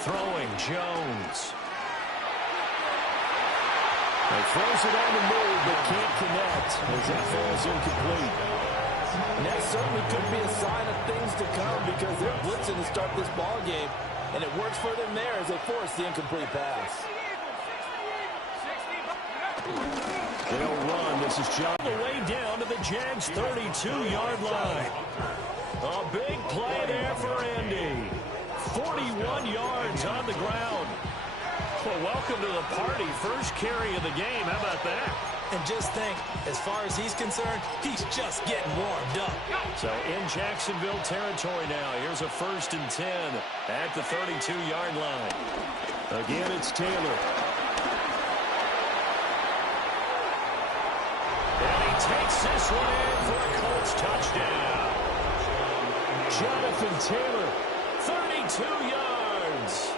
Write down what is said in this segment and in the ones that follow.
Throwing Jones. He throws it on the move, but can't connect as that falls incomplete. And that certainly could be a sign of things to come because they're blitzing to start this ball game, and it works for them there as they force the incomplete pass. They'll run. This is John. The way down to the Jags' 32-yard line. A big play there for Andy. 41 yards on the ground. Well, welcome to the party. First carry of the game. How about that? And just think, as far as he's concerned, he's just getting warmed up. So in Jacksonville territory now. Here's a 1st and 10 at the 32-yard line. Again, it's Taylor. And he takes this one in for a Colts touchdown. Jonathan Taylor, 32 yards.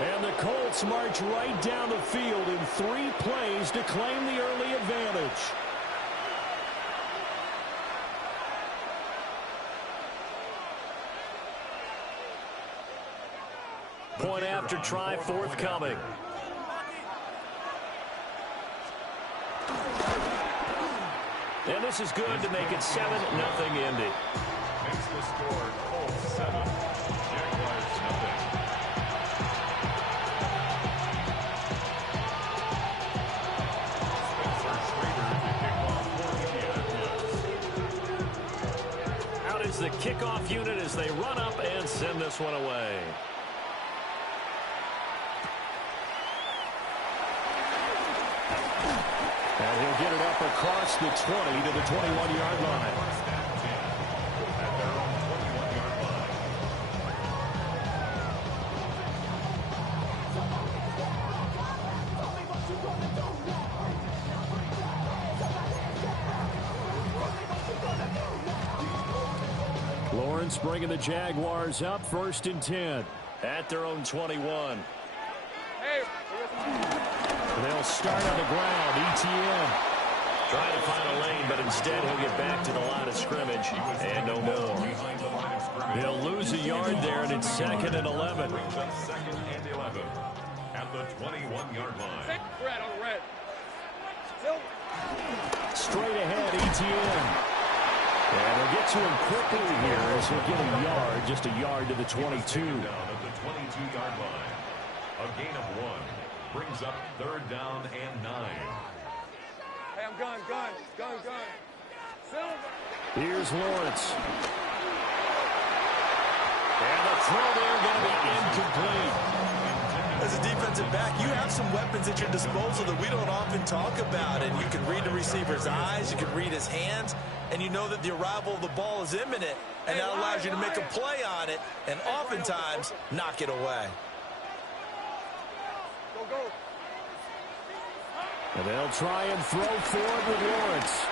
And the Colts march right down the field in 3 plays to claim the early advantage. Point after try forthcoming. And this is good to make it 7-0 Indy. Makes the score Colts 7, Jaguars 0. Out is the kickoff unit as they run up and send this one away. And he'll get it up across the 20 to the 21-yard line. At their own 21-yard line. Lawrence bringing the Jaguars up 1st and 10 at their own 21. They'll start on the ground. ETN trying to find a lane, but instead he'll get back to the line of scrimmage and no more. He'll lose a yard there, and it's 2nd and 11. 2nd and 11 at the 21-yard line. Red on red. Straight ahead, ETN. And they'll get to him quickly here as he'll get a yard, just a yard to the 22. Down at the 22-yard line. A gain of 1 brings up 3rd down and 9. Hey, I'm gun. Here's Lawrence. And the throw there going to be incomplete. As a defensive back, you have some weapons at your disposal that we don't often talk about. And you can read the receiver's eyes, you can read his hands, and you know that the arrival of the ball is imminent. And that allows you to make a play on it and oftentimes knock it away. Go. And they'll try and throw forward with Lawrence.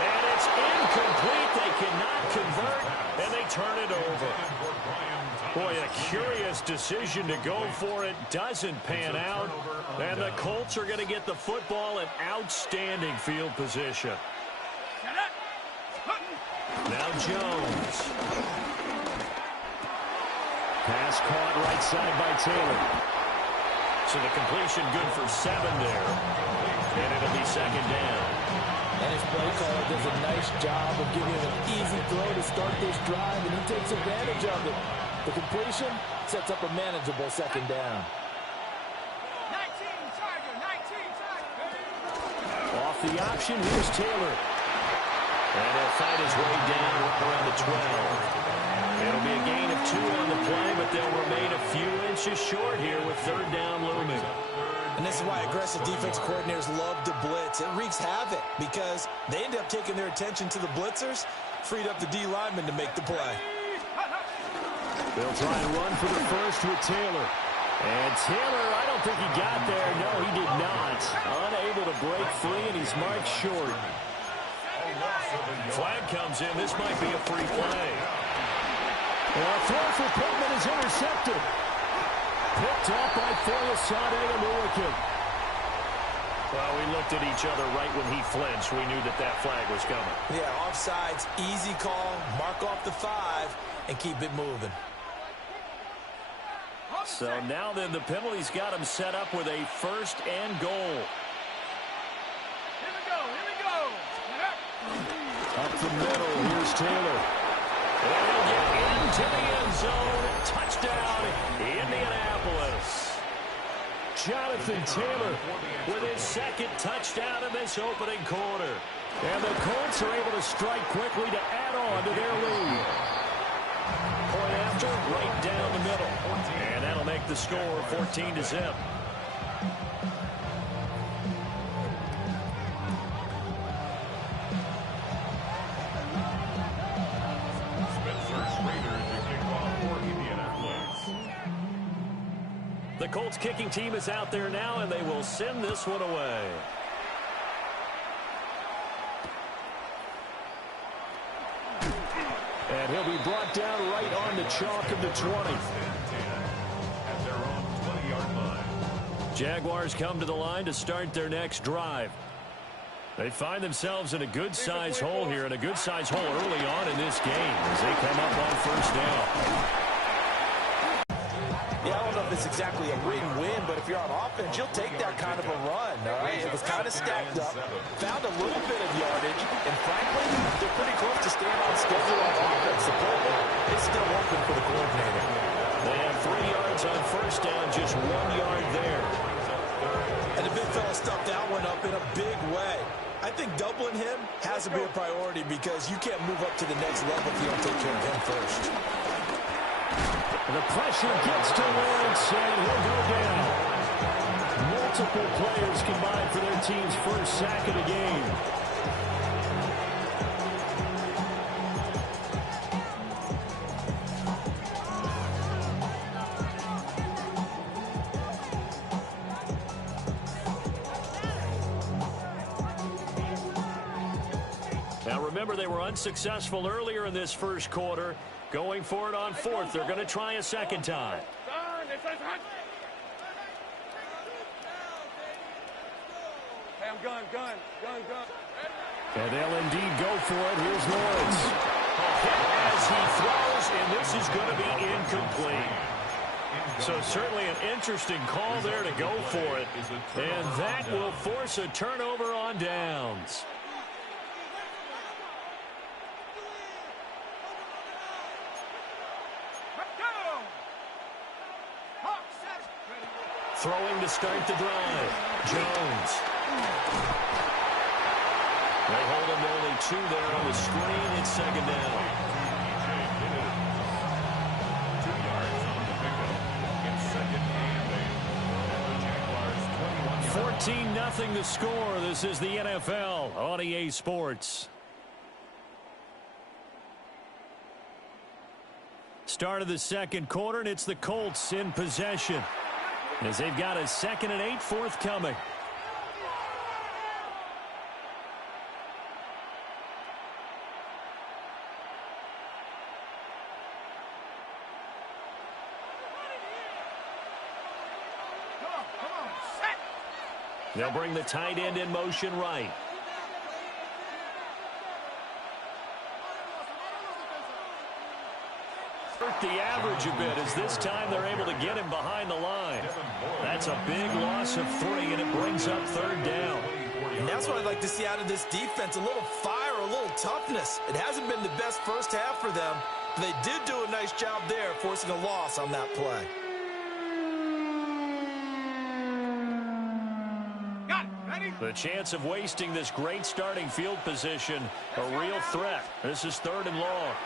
And it's incomplete. They cannot convert, and they turn it over. Boy, a curious decision to go for it. Doesn't pan out. And the Colts are going to get the football in outstanding field position. Now Jones. Pass caught right side by Taylor. So the completion good for 7 there. And it'll be 2nd down. And his play caller does a nice job of giving him an easy throw to start this drive, and he takes advantage of it. The completion sets up a manageable 2nd down. 19 Tiger. Off the option, here's Taylor. And he'll find his way down around the 12. It'll be a gain of 2 on the play, but they'll remain a few inches short here with 3rd down looming. And this is why aggressive defense coordinators love to blitz. It wreaks havoc because they end up taking their attention to the blitzers, freed up the D lineman to make the play. They'll try and run for the first with Taylor. And Taylor, I don't think he got there. No, he did not. Unable to break free, and he's marked short. Flag comes in. This might be a free play. Well, a throw for Pittman is intercepted. Picked up by Foyesade Aluakin. Well, we looked at each other right when he flinched. We knew that that flag was coming. Yeah, offsides, easy call, mark off the 5, and keep it moving. So now then, the penalty's got him set up with a 1st and goal. Here we go. Up the middle, here's Taylor. And he'll get into the end zone. Touchdown, Indianapolis. Jonathan Taylor with his 2nd touchdown in this opening quarter. And the Colts are able to strike quickly to add on to their lead. Point after, right down the middle. And that'll make the score 14-0. The Colts kicking team is out there now, and they will send this one away. And he'll be brought down right on the chalk of the 20. At their own 20-yard line. Jaguars come to the line to start their next drive. They find themselves in a good-sized hole here, and a good-sized hole early on in this game as they come up on 1st down. Yeah, I don't know if it's exactly a win-win, but if you're on offense, you'll take that kind of a run, all right? It was kind of stacked up, found a little bit of yardage, and frankly, they're pretty close to staying on schedule on offense. The playbook is still open for the coordinator. They have 3 yards on 1st down, just 1 yard there. And the big fella stuffed that one up in a big way. I think doubling him has to be a priority because you can't move up to the next level if you don't take care of him first. The pressure gets to Lawrence, and he'll go down. Multiple players combined for their team's 1st sack of the game. Now remember, they were unsuccessful earlier in this 1st quarter. Going for it on 4th. They're going to try a 2nd time. Hey, I'm gun. And they'll indeed go for it. Here's Lawrence. A hit as he throws, and this is going to be incomplete. So certainly an interesting call there to go for it. And that will force a turnover on downs. Throwing to start the drive. Jones. They hold him to only 2 there on the screen. It's 2nd down. 2 yards on the pickup. It's 2nd and 8. The Jaguars 21 14-0 the score. This is the NFL on EA Sports. Start of the 2nd quarter, and it's the Colts in possession, as they've got a 2nd and 8 forthcoming. They'll bring the tight end in motion right. The average a bit as this time they're able to get him behind the line. That's a big loss of 3, and it brings up 3rd down. And that's what I'd like to see out of this defense, a little fire, a little toughness. It hasn't been the best 1st half for them, but they did do a nice job there, forcing a loss on that play. Got it. Ready? The chance of wasting this great starting field position, a real threat. This is 3rd and long.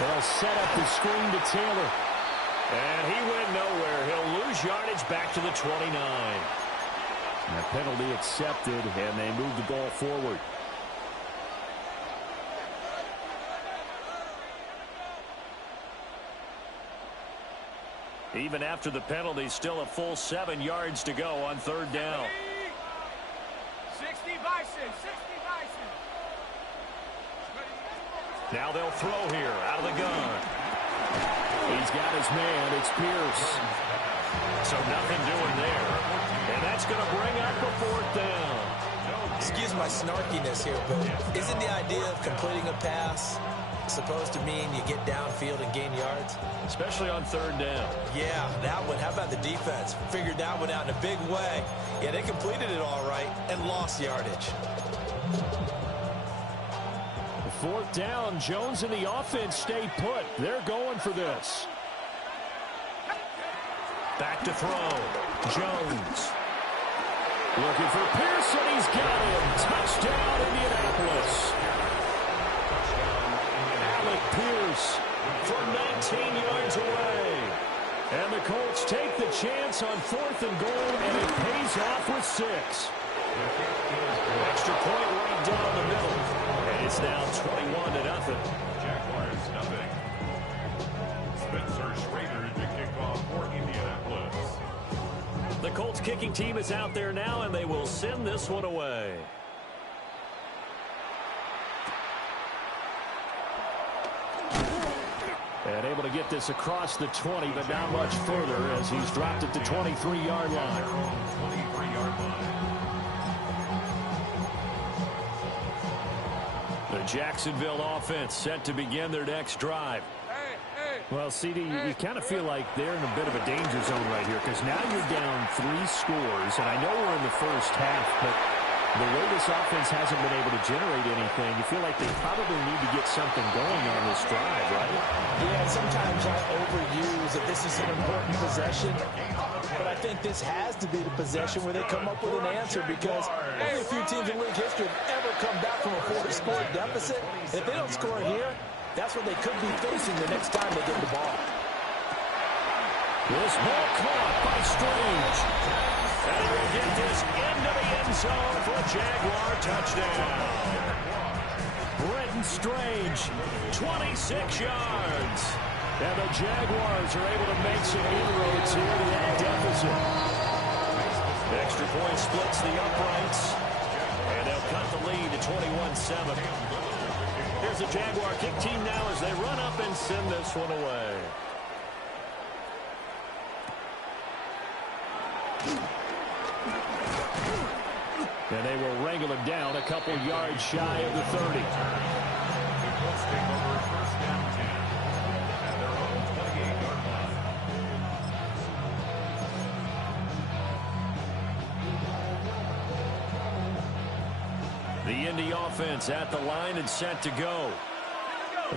They'll set up the screen to Taylor. And he went nowhere. He'll lose yardage back to the 29. And a penalty accepted, and they move the ball forward. Even after the penalty, still a full 7 yards to go on 3rd down. 60 Bison. 60 Bison. Now they'll throw here out of the gun. He's got his man. It's Pierce. So nothing doing there. And that's going to bring up a 4th down. excuse my snarkiness here, but isn't the idea of completing a pass supposed to mean you get downfield and gain yards? Especially on third down. Yeah, that one. How about the defense? Figured that one out in a big way. Yeah, they completed it all right and lost yardage. Fourth down, Jones and the offense stay put. They're going for this. Back to throw. Jones. Looking for Pearson. He's got him. Touchdown, Indianapolis. Alec Pierce for 19 yards away. And the Colts take the chance on 4th and goal, and it pays off with 6. Extra point right down the middle. And it's now 21-0. Jaguars nothing. Spencer Schrader to kick off for Indianapolis. The Colts kicking team is out there now, and they will send this one away. And able to get this across the 20, but not much further as he's dropped it to 23-yard line. 23-yard line. The Jacksonville offense set to begin their next drive. Well, CD, you kind of feel like they're in a bit of a danger zone right here because now you're down 3 scores, and I know we're in the first half, but the way this offense hasn't been able to generate anything, you feel like they probably need to get something going on this drive, right? Yeah, sometimes I overuse that this is an important possession, but I think this has to be the possession where they come up with an answer because only a few teams in league history have ever come back from a 4-score deficit. If they don't score here, that's what they could be facing the next time they get the ball. This ball caught by Strange. And he will get this into the end zone for a Jaguar touchdown. Brenton Strange, 26 yards. And the Jaguars are able to make some inroads here to that deficit. Extra point splits the uprights. And they'll cut the lead to 21-7. Here's the Jaguar kick team now as they run up and send this one away. And they will wrangle it down a couple yards shy of the 30. The Colts take over first down 10 at their own 28-yard line. The Indy offense at the line and set to go.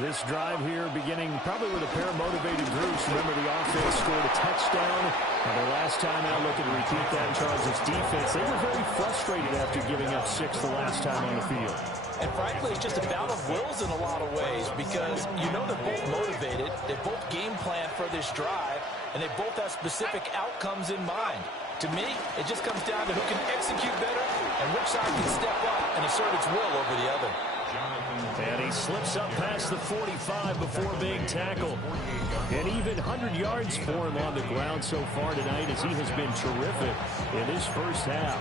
This drive here beginning probably with a pair of motivated groups. Remember, the offense scored a touchdown. And their last time out looking to repeat that in Chargers defense. They were very frustrated after giving up 6 the last time on the field. And frankly, it's just a bout of wills in a lot of ways because you know they're both motivated. They both game plan for this drive, and they both have specific outcomes in mind. To me, it just comes down to who can execute better and which side can step up and assert its will over the other. And he slips up past the 45 before being tackled. And even 100 yards for him on the ground so far tonight as he has been terrific in this first half.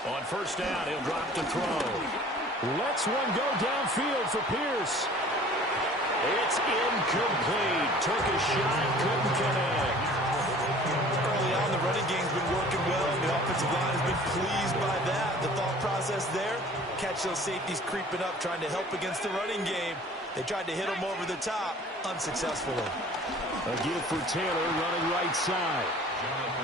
On first down, he'll drop to throw. Lets one go downfield for Pierce. It's incomplete. Took a shot, couldn't connect. Early on, the running game's been working well, and the offensive line has been pleased by that. The thought process there, catch those safeties creeping up, trying to help against the running game. They tried to hit him over the top, unsuccessfully. A give for Taylor running right side.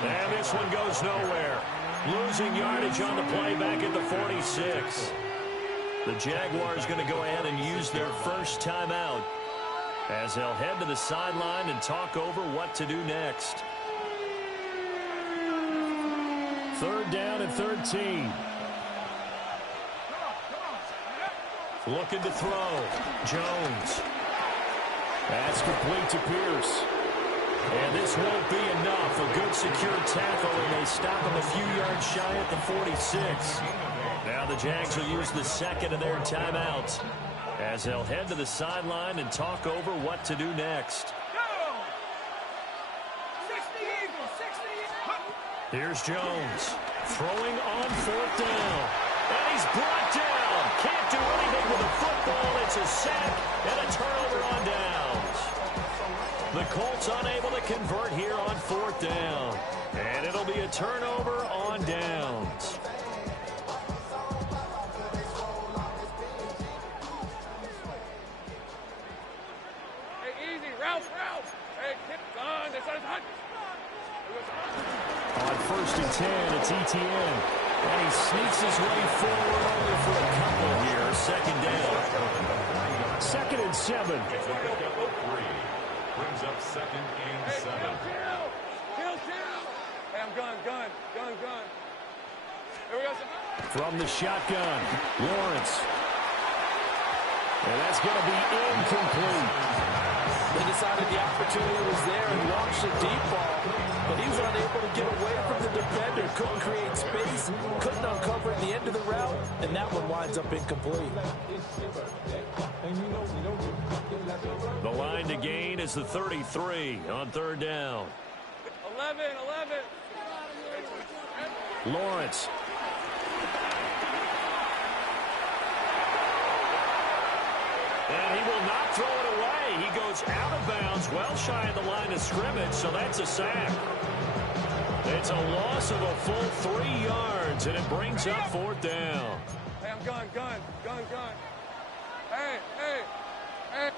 And this one goes nowhere. Losing yardage on the play back at the 46. The Jaguars going to go ahead and use their first timeout as they'll head to the sideline and talk over what to do next. Third down and 13. Looking to throw. Jones. That's complete to Pierce. And this won't be enough. A good secure tackle, and they stop him a few yards shy at the 46. Now the Jags will use the second of their timeouts. as they'll head to the sideline and talk over what to do next. Go! 60 Eagles, 60 Eagles. Here's Jones throwing on 4th down. And he's brought down. Can't do anything with the football. It's a sack and a turnover on downs. The Colts unable to convert here on 4th down. And it'll be a turnover on downs. On 1st and 10, it's Etienne. And he sneaks his way forward only for a couple here. 2nd down. 2nd and 7. Brings up 2nd and 7. Kill. Hey, I'm gun. Here we go. From the shotgun, Lawrence. And that's going to be incomplete. They decided the opportunity was there and launched a deep ball, but he was unable to get away from the defender, couldn't create space, couldn't uncover the end of the route, and that one winds up incomplete. The line to gain is the 33 on 3rd down. 11. Lawrence. And he will not throw it away. He goes out of bounds, well shy of the line of scrimmage, so that's a sack. It's a loss of a full 3 yards, and it brings up 4th down. Hey, I'm gun. Hey.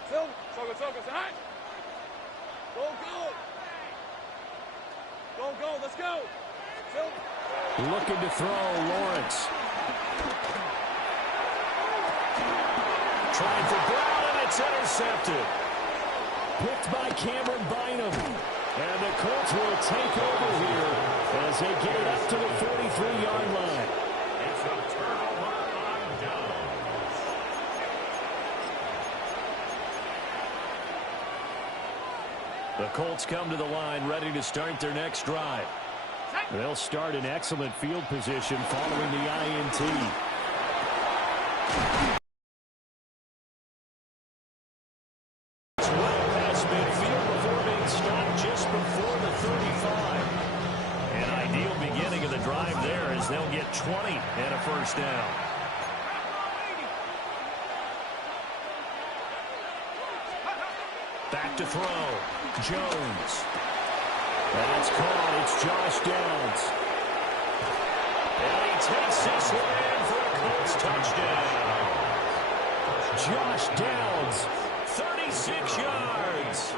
Silver. Hey. Go. Let's go. Silver. Looking to throw, Lawrence. Trying for Brown, and it's intercepted. Picked by Cameron Bynum. And the Colts will take over here as they get it up to the 43-yard line. It's a turnover on downs. The Colts come to the line ready to start their next drive. They'll start in excellent field position following the INT. They'll get 20 and a 1st down. Back to throw. Jones. That's caught. It's Josh Downs. And he takes this one in for a Colts touchdown. Josh Downs, 36 yards.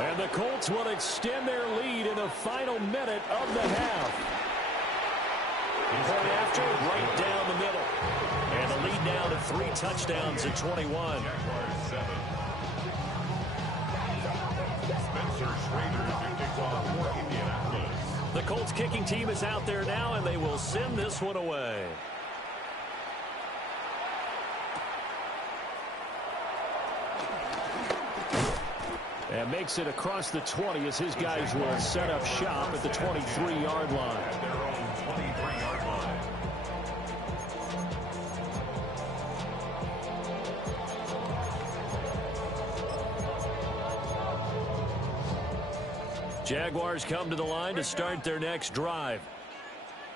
And the Colts will extend their lead in the final minute of the half. Point after, right down the middle. And the lead now to 3 touchdowns at 21. Jaguars 7. Spencer Schrader picked off for Indianapolis. The Colts kicking team is out there now, and they will send this one away. And makes it across the 20 as his guys will set up shop at the 23-yard line. At their own 23-yard line. Jaguars come to the line to start their next drive.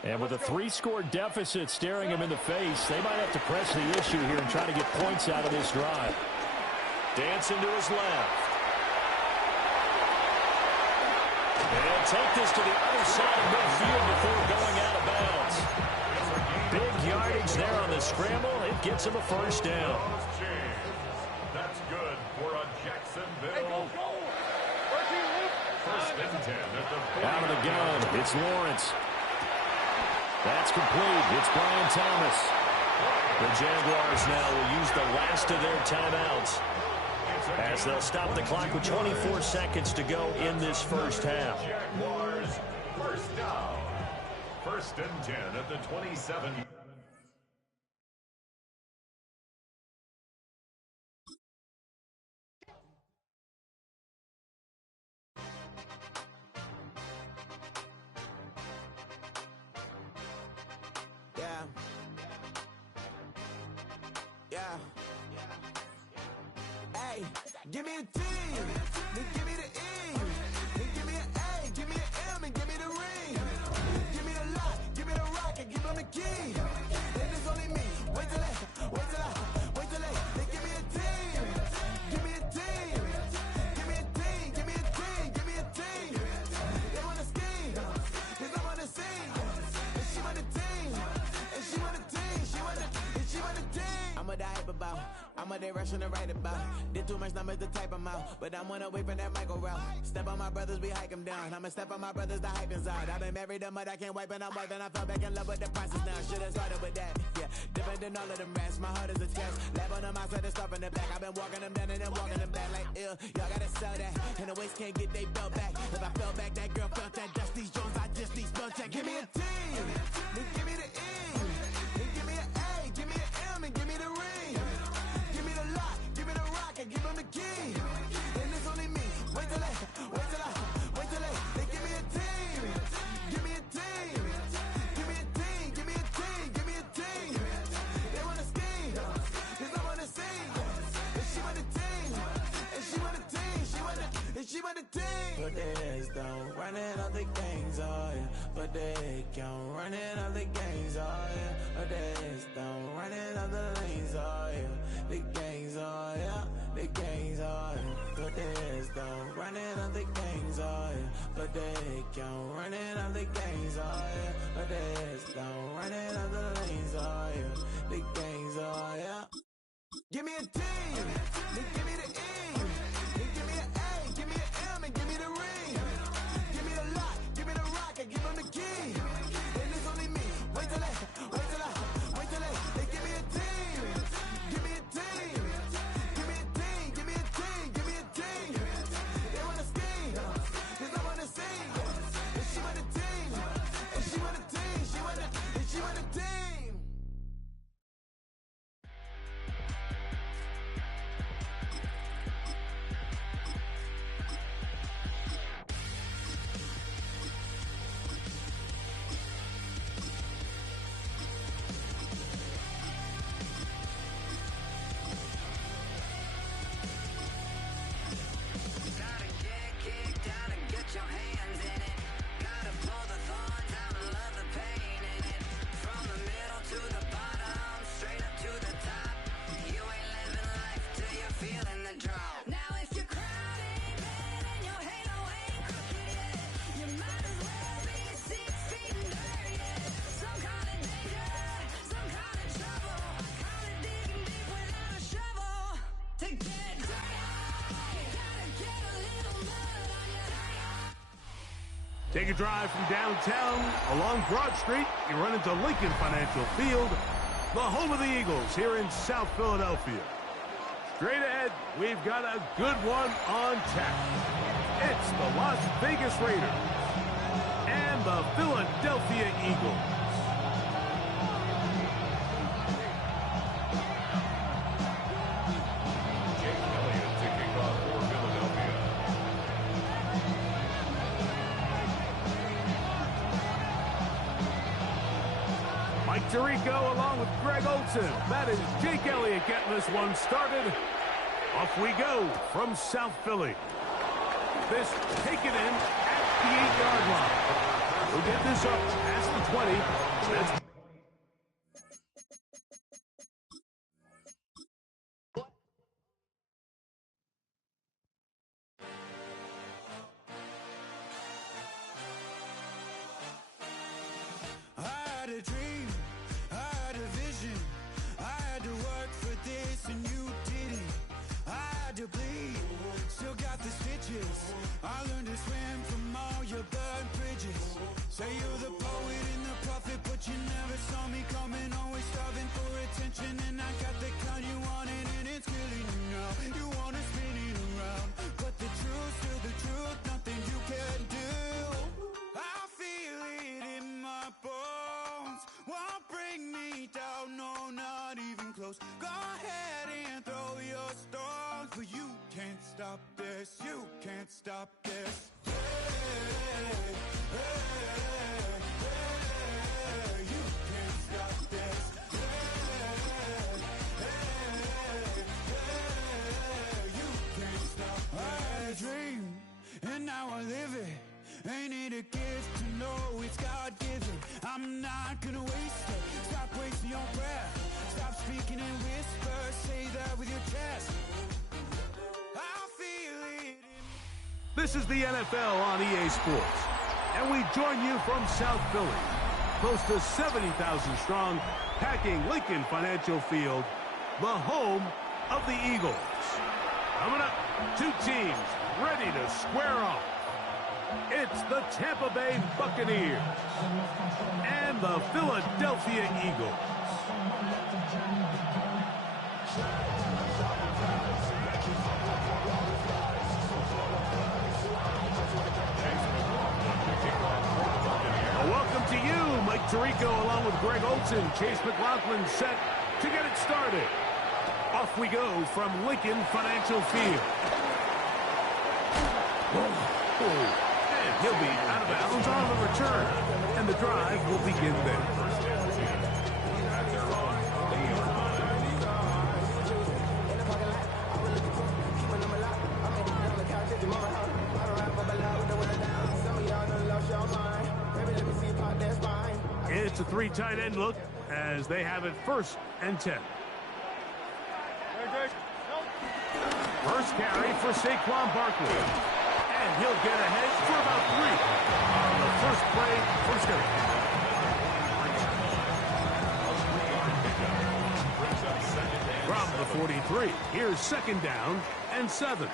And with a 3-score deficit staring them in the face, they might have to press the issue here and try to get points out of this drive. Dancing to his left. And take this to the other side of midfield before going out of bounds. Big yardage there on the scramble. It gets him a 1st down. That's good for a Jacksonville. 1st and 10 at the Out of the gun, it's Lawrence. That's complete. It's Brian Thomas. The Jaguars now will use the last of their timeouts as they'll stop the clock with 24 seconds to go in this first half. Jaguars 1st down. 1st and 10 at the 27. Hey, give me a T, then give me the E, then give me an A, give me an M, and give me the ring. Give me the lock, give me the rock, and give them the key. Then it's only me. Wait till they give me a team. Give me a team. Give me a team. Give me a team. Give me a team. They wanna scheme, 'cause I'm on the scene. And she want the team. And she want the team. She want the team. I'm a die about. I'm a day rushing to write about. Did too much numbers to type them out. But I'm one away from that Michael route. Step on my brothers, we hike them down. I'ma step on my brothers, the hype inside. I've been married to mud, I can't wipe and I'm wiping. I fell back in love with the process now. Should've started with that. Yeah, different than all of them rats. My heart is a test. Lab on them outside and stuff in the back. I've been walking them down and then walking them back like ill. Y'all gotta sell that. And the waist can't get they belt back. If I fell back, that girl felt that. Dust these Jones, I just need spell check. Give me a team. Then give me the E. Then give me an A. Give me an M and give me the ring. Give me the lock. Give me the rock and give them the key. And it's only me. Wait till they give me a team. Give me a team. Give me a team. Give me a team. Give me a team. They wanna scheme, 'cause I'm on the scene. And she want the team. And she want the team. She want the team. But there's don't running all the gangs, oh yeah. But they can't running all the gangs, oh yeah. But there's don't running all the lanes, oh yeah. The gangs, oh yeah. The gangs, oh yeah. But there's don't running all the gangs, oh yeah. But they can't running all the gangs, oh yeah. But there's don't running all the lanes, oh yeah. The gangs, oh yeah. Give me a team, then give me the E, then give me an A, give me an M, and give me the ring. Give me the lock, give me the rock, and give them the key. And it's only me. Wait till they give me a team. Give me a team. Give me a team. Give me a team. Give me a team. They wanna scheme, 'cause I'm on the scene. And she want the team. And she want the team. She want the team. Take a drive from downtown along Broad Street. You run into Lincoln Financial Field, the home of the Eagles here in South Philadelphia. Straight ahead, we've got a good one on tap. It's the Las Vegas Raiders and the Philadelphia Eagles. Tirico along with Greg Olson. That is Jake Elliott getting this one started. Off we go from South Philly. This taken in at the 8-yard line. We'll get this up past the 20. That's I learned to swim from all your burned bridges. Say you're the poet and the prophet, but you never This is the NFL on EA Sports, and we join you from South Philly, close to 70,000 strong, packing Lincoln Financial Field, the home of the Eagles. Coming up, two teams ready to square off. It's the Tampa Bay Buccaneers and the Philadelphia Eagles. Welcome to you, Mike Tirico, along with Greg Olson. Chase McLaughlin set to get it started. Off we go from Lincoln Financial Field. And he'll be out of bounds on the return. And the drive will begin there. It's a three tight end look as they have it 1st and 10. First carry for Saquon Barkley. And he'll get ahead for about 3 on the first play for Scary. From the 43, here's 2nd down and 7.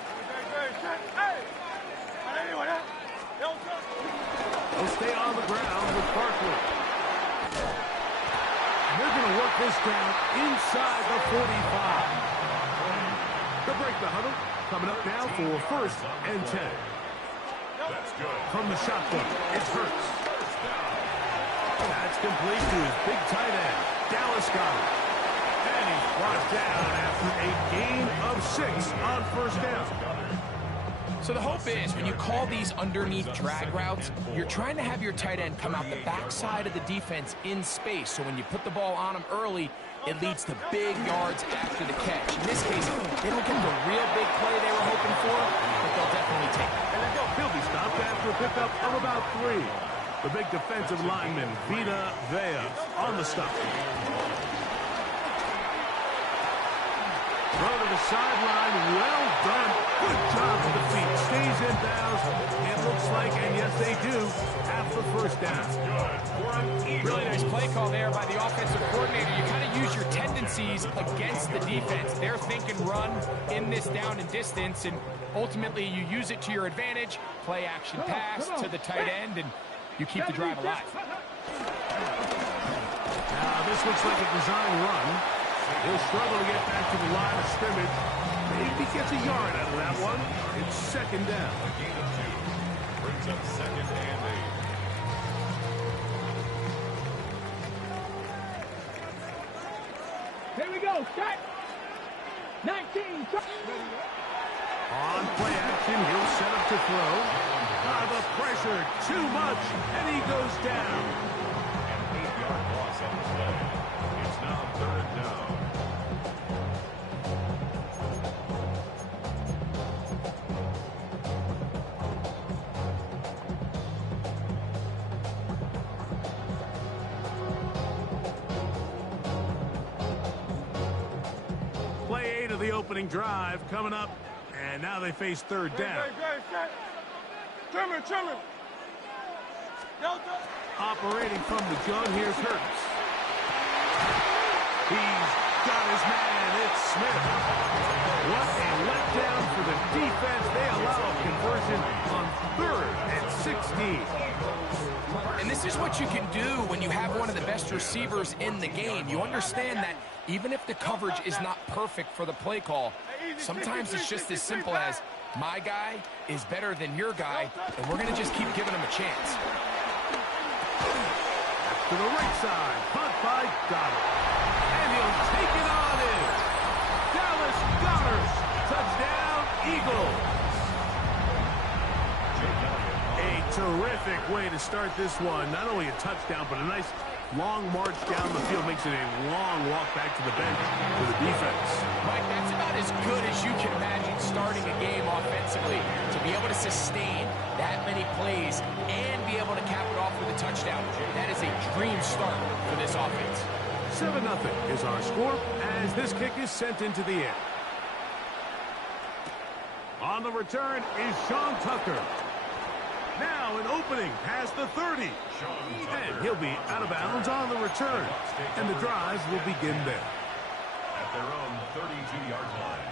They'll stay on the ground with Barkley. And they're going to work this down inside the 45. They'll break the huddle. Coming up now for 1st and 10. That's good. From the shotgun, it's Hurts. That's complete to his big tight end, Dallas Goedert. And he's brought down after a gain of 6 on 1st down. So the hope is when you call these underneath drag routes, you're trying to have your tight end come out the backside of the defense in space. So when you put the ball on him early, it leads to big yards after the catch. In this case, they don't get the real big play they were hoping for, but they'll definitely take it. He'll be stopped after a pickup of about 3. The big defensive lineman, Vita Vea, on the stop. Throw to the sideline. Well done. Good job with the feet. Stays in bounds. It looks like, and yes, they do, have the 1st down. Really nice play call there by the offensive coordinator. You kind of use your tendencies against the defense. They're thinking run in this down and distance, and ultimately you use it to your advantage. Play action pass to the tight end, and you keep the drive alive. Now, this looks like a design run. He'll struggle to get back to the line of scrimmage. Maybe gets a yard out of that one. It's 2nd down. A gain of 2. Brings up 2nd and 8. Here we go. Start. 19. On play action, he'll set up to throw. The pressure, too much, and he goes down. An 8-yard loss on the play. It's now 3rd down. Play 8 of the opening drive coming up, and now they face 3rd down. Trimmer. Operating from the gun, here's Hurts. He's got his man, it's Smith. What a letdown for the defense. They allow a conversion on 3rd and 16. And this is what you can do when you have one of the best receivers in the game. You understand that even if the coverage is not perfect for the play call, sometimes it's just as simple as my guy is better than your guy, and we're going to just keep giving him a chance. To the right side, caught by Goedert. And he'll take it on in. Dallas Goedert, touchdown, Eagles. A terrific way to start this one. Not only a touchdown, but a nice long march down the field. Makes it a long walk back to the bench for the defense. Mike, that's about as good as you can imagine starting a game offensively. To be able to sustain that many plays and be able to cap it off with a touchdown. That is a dream start for this offense. 7-0 is our score as this kick is sent into the air. On the return is Sean Tucker. Now an opening past the 30. And he'll be out of bounds on the return. And the drive will begin there. At their own 32-yard line.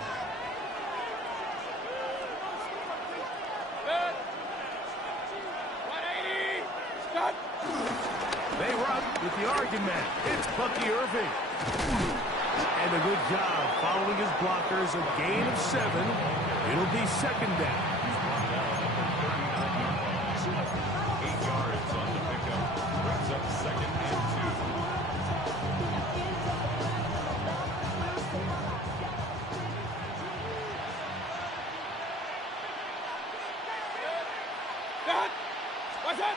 Good. 180. Stop. They run with the Oregon man. It's Bucky Irving. And a good job following his blockers. A gain of 7. It'll be second down. 8 yards on the pickup. Brings up second and 2. Good. What's that?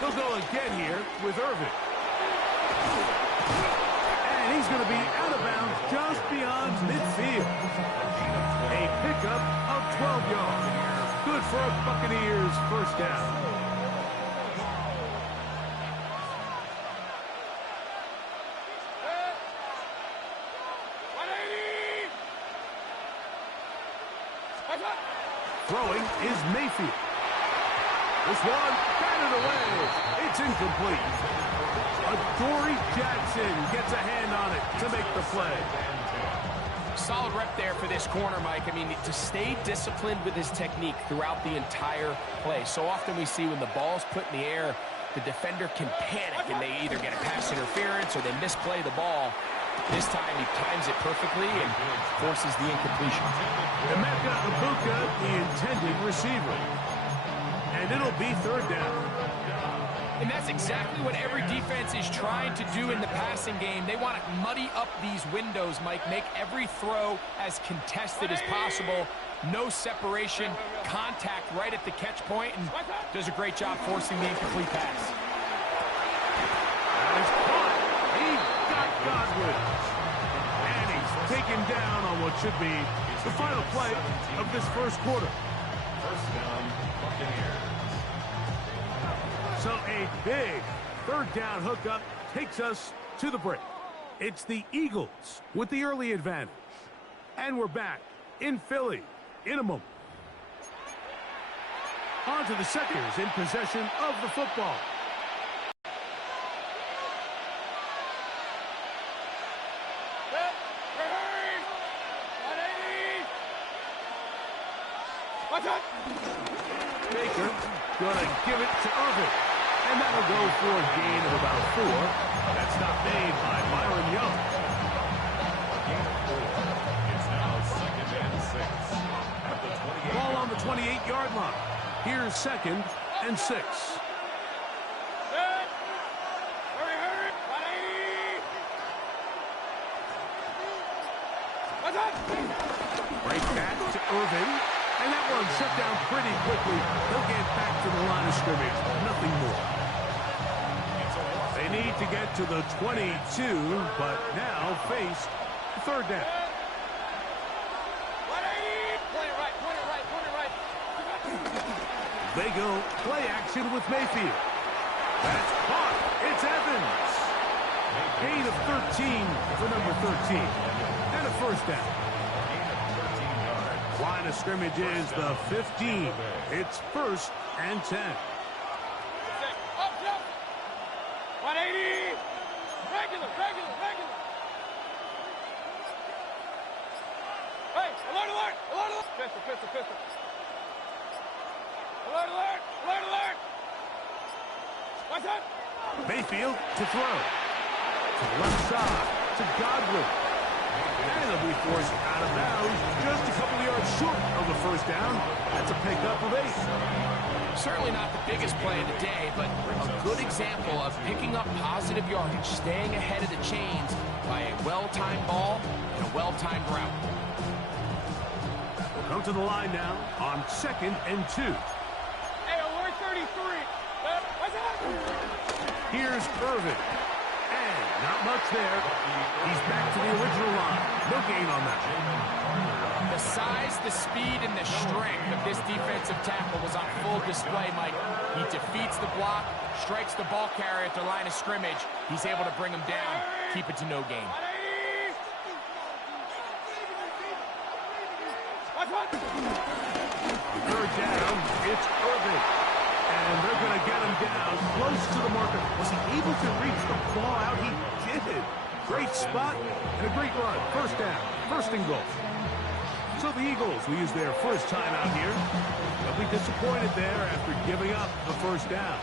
He'll go again here with Irving. And he's going to be out of bounds just beyond midfield. A pickup of 12 yards. Good for a Buccaneers first down. Good. 180. What's that? Throwing is Mayfield. This one batted away. It's incomplete. Adoree Jackson gets a hand on it to make the play. Solid rep there for this corner, Mike. I mean, to stay disciplined with his technique throughout the entire play. So often we see when the ball's put in the air, the defender can panic and they either get a pass interference or they misplay the ball. This time he times it perfectly and forces the incompletion. Emeka Ibuka, the intended receiver. And it'll be third down. And that's exactly what every defense is trying to do in the passing game. They want to muddy up these windows, Mike, make every throw as contested as possible. No separation, contact right at the catch point, and does a great job forcing the incomplete pass. That is caught. He got Godwin. And he's taken down on what should be the final play of this first quarter. First down, Buccaneers. So a big third down hookup takes us to the break. It's the Eagles with the early advantage. And we're back in Philly in a moment. On to the seconds in possession of the football. Good. Hurry. 180. What's that? Baker gonna give it to Irving. And that'll go for a gain of about 4. That's not made by Byron Young. Gain of 4. It's now second and 6. At the 28. Ball on the 28-yard line. Here's second and 6. Good. Hurry, hurry. 180. What's that? Right back to Irving. And that one shut down pretty quickly. They'll get back to the line of scrimmage. Nothing more. They need to get to the 22, but now face third down. 180. Point it right, point it right, point it right. They go play action with Mayfield. That's caught. It's Evans. Gain of 13 for number 13. And a first down. Line of scrimmage is the 15. It's first and 10. Up, jump. 180. Regular, regular, regular. Hey, alert, alert, alert, alert. Pistol, pistol, pistol. Alert, alert, alert, alert. What's that? Mayfield to throw. To the left side. To Godwin. And they'll be forced out of bounds just a couple of yards short of the first down. That's a pickup of 8. Certainly not the biggest play of the day, but a good example of picking up positive yardage, staying ahead of the chains by a well-timed ball and a well-timed route. We'll come to the line now on second and 2. Hey, alert 33. What's that? Here's Irvin. And not much there. He's back to the original line. No gain on that. The size, the speed, and the strength of this defensive tackle was on full display, Mike. He defeats the block, strikes the ball carrier at the line of scrimmage. He's able to bring him down, keep it to no gain. 180. What's Third down, it's Irving. And they're going to get him down close to the marker. Was he able to reach the ball out? He did. Great spot and a great run. First down, first and goal. So the Eagles will use their first time out here. They'll be disappointed there after giving up the first down.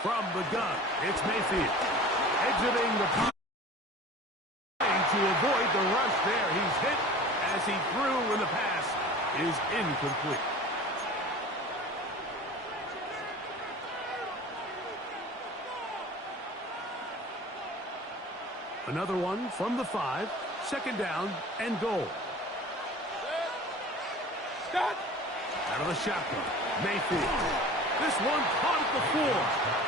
From the gun, it's Mayfield. Exiting the pocket to avoid the rush there. He's hit as he threw when the pass is incomplete. Another one from the 5. Second down and goal. Out of the shotgun, Mayfield. This one caught at the 4.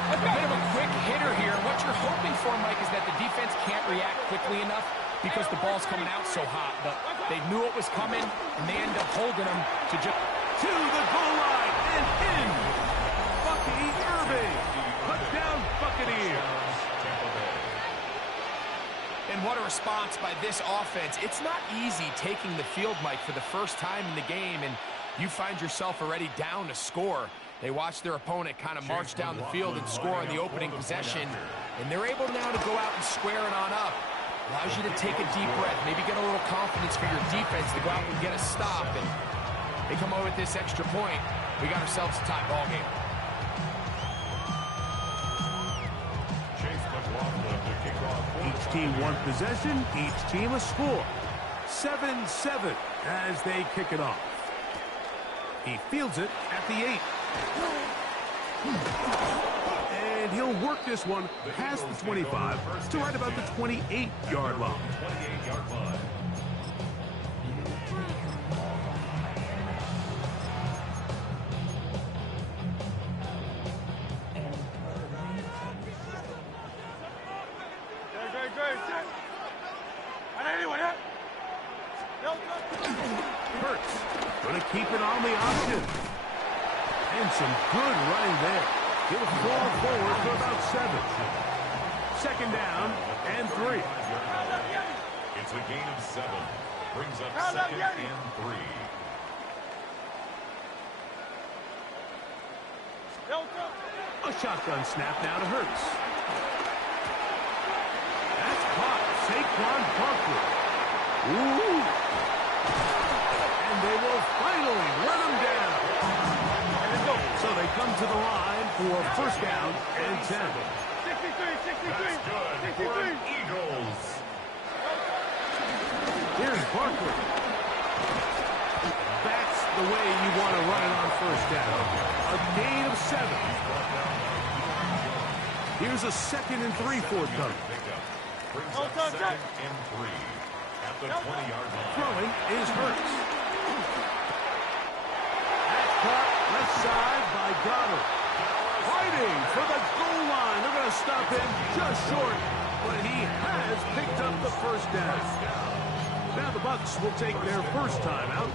A bit of a quick hitter here. What you're hoping for, Mike, is that the defense can't react quickly enough because the ball's coming out so hot. But they knew it was coming, and they end up holding them to just... To the goal line and in. Bucky Irving. Touchdown Buccaneers. And what a response by this offense. It's not easy taking the field, Mike, for the first time in the game, and you find yourself already down to score. They watch their opponent kind of march down the field and score on the opening possession, and they're able now to go out and square it on up. Allows you to take a deep breath, maybe get a little confidence for your defense to go out and get a stop, and they come over with this extra point. We got ourselves a tie ball game. Each team one possession, each team a score. 7-7 as they kick it off. He fields it at the 8. And he'll work this one past the 25 to right about the 28-yard line. Hurts going to keep it on the option. And some good running there. He'll fall forward for about 7. Second down and 3. It's a gain of 7. Brings up second and 3. A shotgun snap now to Hurts. That's caught. Saquon Barkley. Ooh. And they will finally run him down. So they come to the line for first down and 10. 63. That's good for the Eagles. Here's Barkley. That's the way you want to run it on first down. A gain of 7. Here's a second and 3 forthcoming. Brings up second and 3 at the 20-yard line. Throwing is Hurts. That's caught left side by Goddard. Fighting for the goal line. They're going to stop him just short, but he has picked up the first down. Now the Bucs will take their first time out.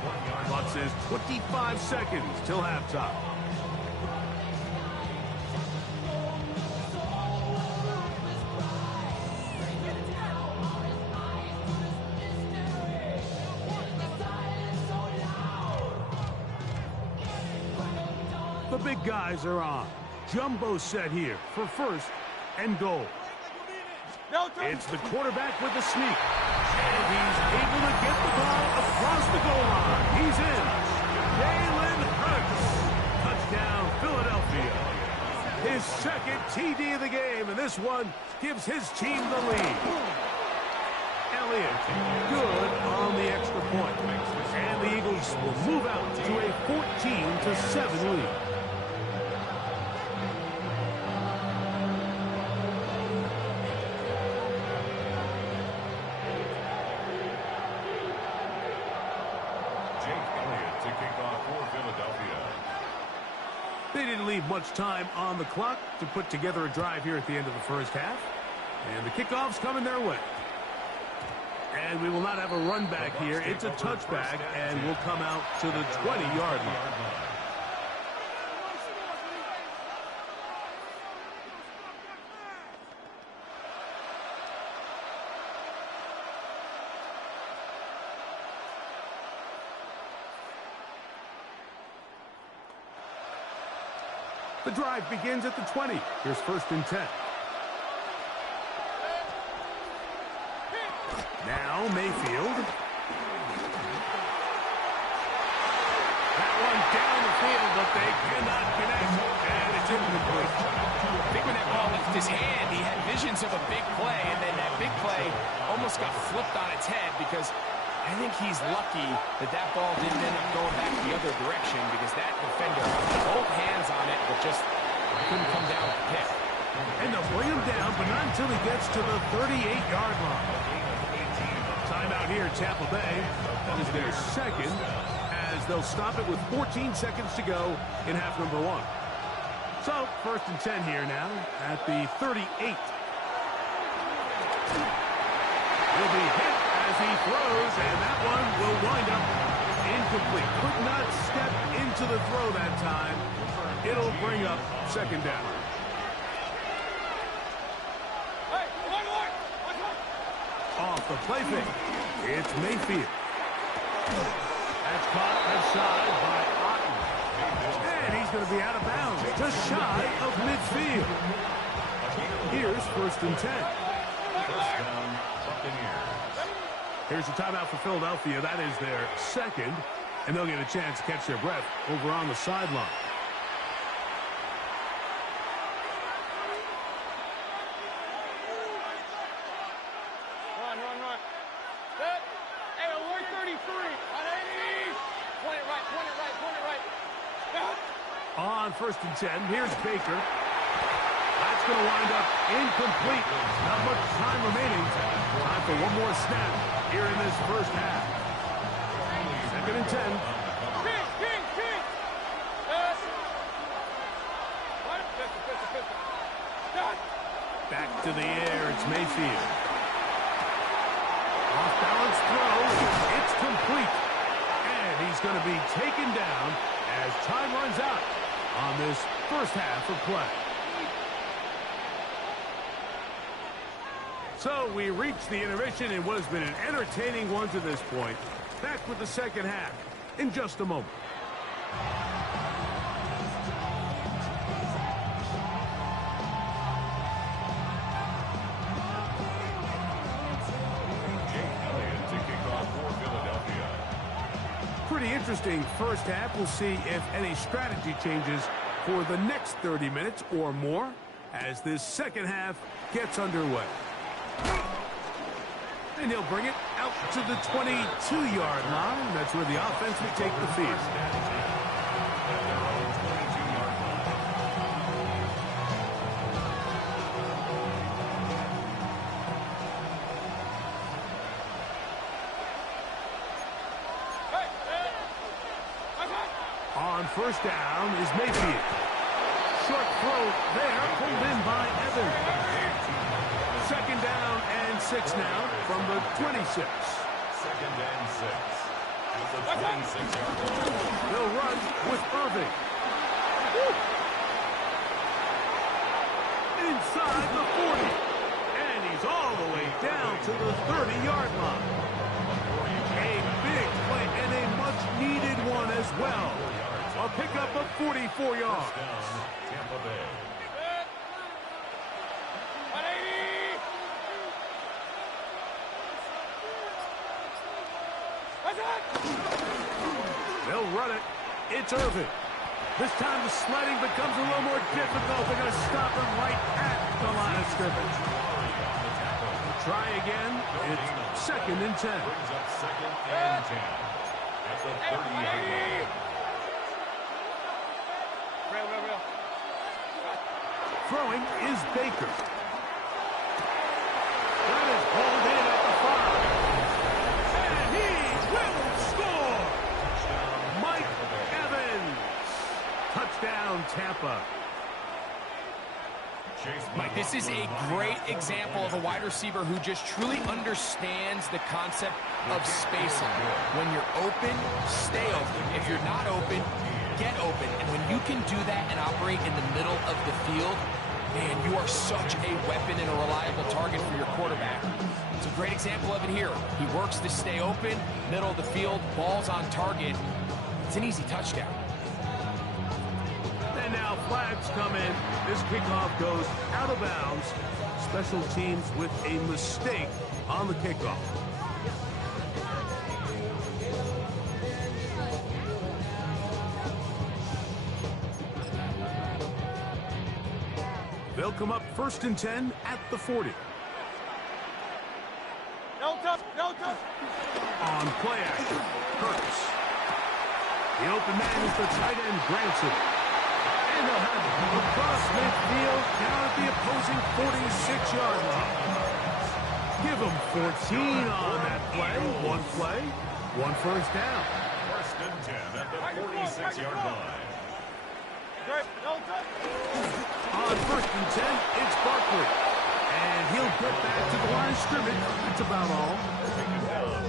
Clock says 25 seconds till halftime. The big guys are on. Jumbo set here for first and goal. It's the quarterback with the sneak. And he's able to get the ball across the goal line. He's in. Jalen Hurts. Touchdown, Philadelphia. His second TD of the game, and this one gives his team the lead. Elliott, good on the extra point. And the Eagles will move out to a 14-7 lead. They didn't leave much time on the clock to put together a drive here at the end of the first half. And the kickoff's coming their way. And we will not have a run back here. It's a touchback, and we'll come out to the 20-yard line. The drive begins at the 20. Here's 1st and 10. Now Mayfield. That one down the field, but they cannot connect. And it's incomplete. I think when that ball left his hand, he had visions of a big play, and then that big play almost got flipped on its head because I think he's lucky that that ball didn't end up going back the other direction because that defender had both hands on it, but just couldn't come down with the pick. And they'll bring him down, but not until he gets to the 38-yard line. Timeout here, Tampa Bay. That is their second, as they'll stop it with 14 seconds to go in half number 1. So, 1st and 10 here now at the 38. He'll be hit as he throws, and that one will wind up incomplete. Could not step into the throw that time. It'll bring up 2nd down. Off the play fake. It's Mayfield. That's caught outside by Otten. And he's going to be out of bounds, just shy of midfield. Here's 1st and 10. Here's the timeout for Philadelphia. That is their second, and they'll get a chance to catch their breath over on the sideline. Run. Set. Hey, alert 33. On 80. Point it right. On 1st and 10, here's Baker. That's going to wind up incomplete. Not much time remaining. Time for one more snap here in this first half. 2nd and 10. King. Yes. Back to the air, it's Mayfield. Off-balance throw, it's complete. And he's going to be taken down as time runs out on this first half of play. So we reach the intermission in what has been an entertaining one to this point. Back with the second half in just a moment. Pretty interesting first half. We'll see if any strategy changes for the next 30 minutes or more as this second half gets underway. And he'll bring it out to the 22-yard line. That's where the offense will take the field. On first down is Mayfield. Short throw there, pulled in by Evans. 2nd down and 6 now from the 26. 2nd and 6. At the 26-yard line. They'll run with Irving. Inside the 40. And he's all the way down to the 30-yard line. A big play and a much-needed one as well. A pickup of 44 yards. Tampa Bay. They'll run it. It's Irving. This time the sledding becomes a little more difficult. They're going to stop him right at the line of scrimmage. Try again. It's 2nd and 10. Brings up 2nd and 10. At the 30-yard line. Throwing is Baker. That is pulled in at the 5. And he will score! Mike Evans. Touchdown, Tampa. Mike, this is a great example of a wide receiver who just truly understands the concept of spacing. When you're open, stay open. If you're not open, get open. And when you can do that and operate in the middle of the field, man, you are such a weapon and a reliable target for your quarterback. It's a great example of it here. He works to stay open, middle of the field, ball's on target. It's an easy touchdown. And now flags come in. This kickoff goes out of bounds. Special teams with a mistake on the kickoff. They'll come up 1st and 10 at the 40. No touch, no touch. On play action, Curtis. The open man is the tight end, Granson. And they'll have it across midfield down at the opposing 46-yard line. Give them 14 on that play. One first down. 1st and 10 at the 46-yard line. No touch. On 1st and 10, it's Barkley. And he'll get back to the line of scrimmage. That's about all.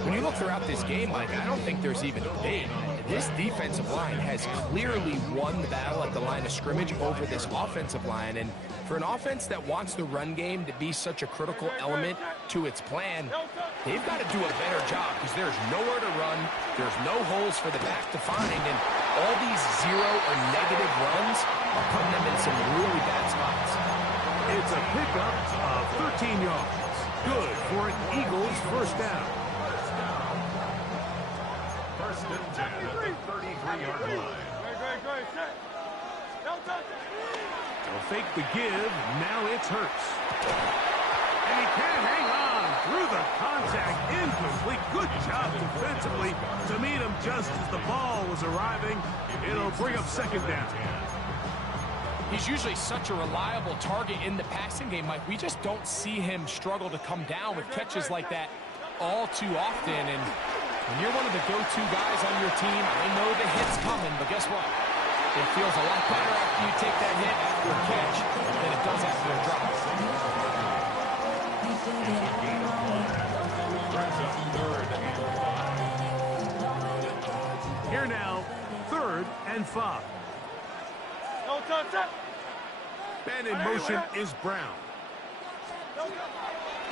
When you look throughout this game, Mike, I don't think there's even a debate. This defensive line has clearly won the battle at the line of scrimmage over this offensive line. And for an offense that wants the run game to be such a critical element to its plan, they've got to do a better job because there's nowhere to run. There's no holes for the back to find. And all these zero or negative runs are putting them in some really bad spots. It's a pickup of 13 yards. Good for an Eagles first down. 1st and 10 at the 33-yard line. Great, set. No touch. They'll fake the give. Now it's Hurts. And he can't hang on through the contact. Incomplete. Good job defensively to meet him just as the ball was arriving. It'll bring up 2nd down. He's usually such a reliable target in the passing game, Mike. We just don't see him struggle to come down with catches like that all too often. And when you're one of the go-to guys on your team, I know the hit's coming, but guess what? It feels a lot better after you take that hit after a catch than it does after a drop. Here now, 3rd and 5. No touch, set. Man in motion is Brown.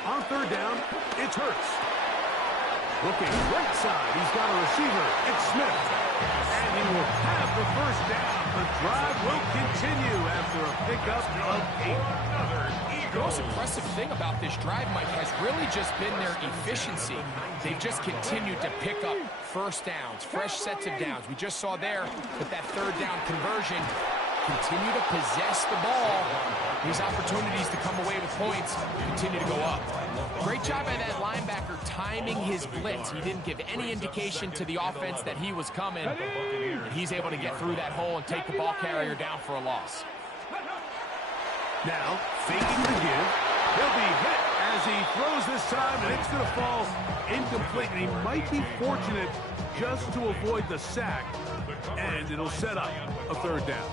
On 3rd down, it's Hurts. Looking right side, he's got a receiver. It's Smith. And he will have the first down. The drive will continue after a pickup of 8. The most impressive thing about this drive, Mike, has really just been their efficiency. They've just continued to pick up first downs, fresh sets of downs. We just saw there with that 3rd down conversion. Continue to possess the ball. These opportunities to come away with points continue to go up. Great job by that linebacker timing his blitz. He didn't give any indication to the offense that he was coming. And he's able to get through that hole and take the ball carrier down for a loss. Now, faking the give. He'll be hit as he throws this time, and it's going to fall incomplete. And he might be fortunate just to avoid the sack, and it'll set up a 3rd down.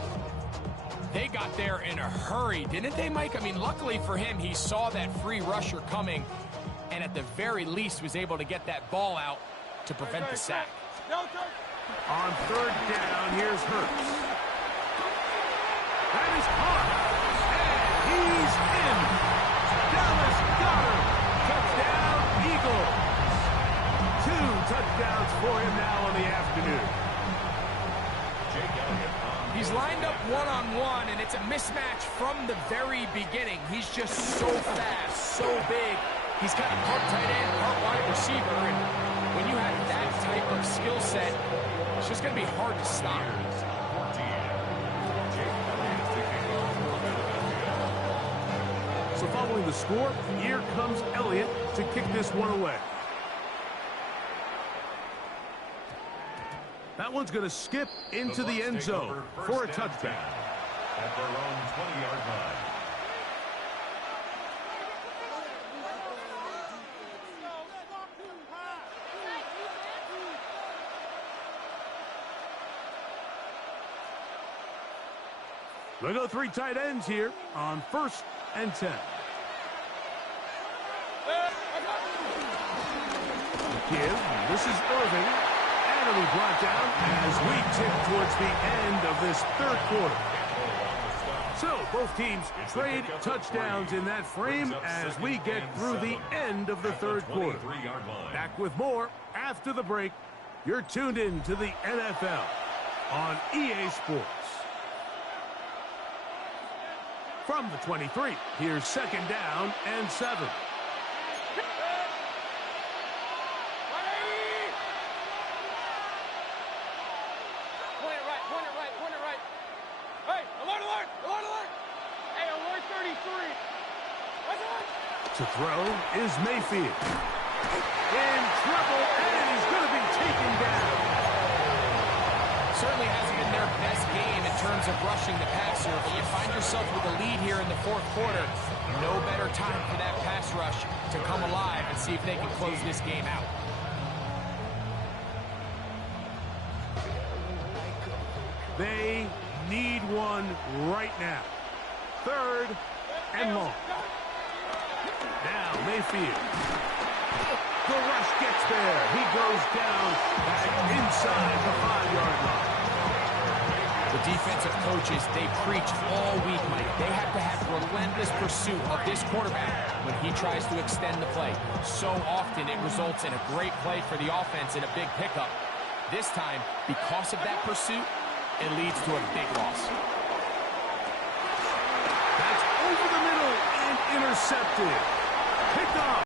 They got there in a hurry, didn't they, Mike? I mean, luckily for him, he saw that free rusher coming, and at the very least was able to get that ball out to prevent the sack. On 3rd down, here's Hurts. That is caught, and he's in. Dallas Goedert, touchdown, Eagles. 2 touchdowns for him now in the afternoon. He's lined up one-on-one, and it's a mismatch from the very beginning. He's just so fast, so big. He's kind of part tight end, part wide receiver, and when you have that type of skill set, it's just going to be hard to stop. So following the score, here comes Elliott to kick this one away. That one's going to skip into the end zone for a touchdown. At their own 20-yard line. We'll go 3 tight ends here on 1st and 10. Give. This is Irving. And it'll be brought down as we tick towards the end of this 3rd quarter. So both teams trade touchdowns in that frame as we get through the end of the 3rd quarter. Back with more after the break. You're tuned in to the NFL on EA Sports. From the 23, here's 2nd down and 7. To throw is Mayfield. In trouble, and he's going to be taken down. Certainly hasn't been their best game in terms of rushing the passer, but you find yourself with a lead here in the 4th quarter. No better time for that pass rush to come alive and see if they can close this game out. They need one right now. 3rd and long. Now Mayfield. The rush gets there. He goes down back inside the 5-yard line. The defensive coaches, they preach all week, Mike. They have to have relentless pursuit of this quarterback when he tries to extend the play. So often it results in a great play for the offense and a big pickup. This time, because of that pursuit, it leads to a big loss. That's over the middle and intercepted. Picked off.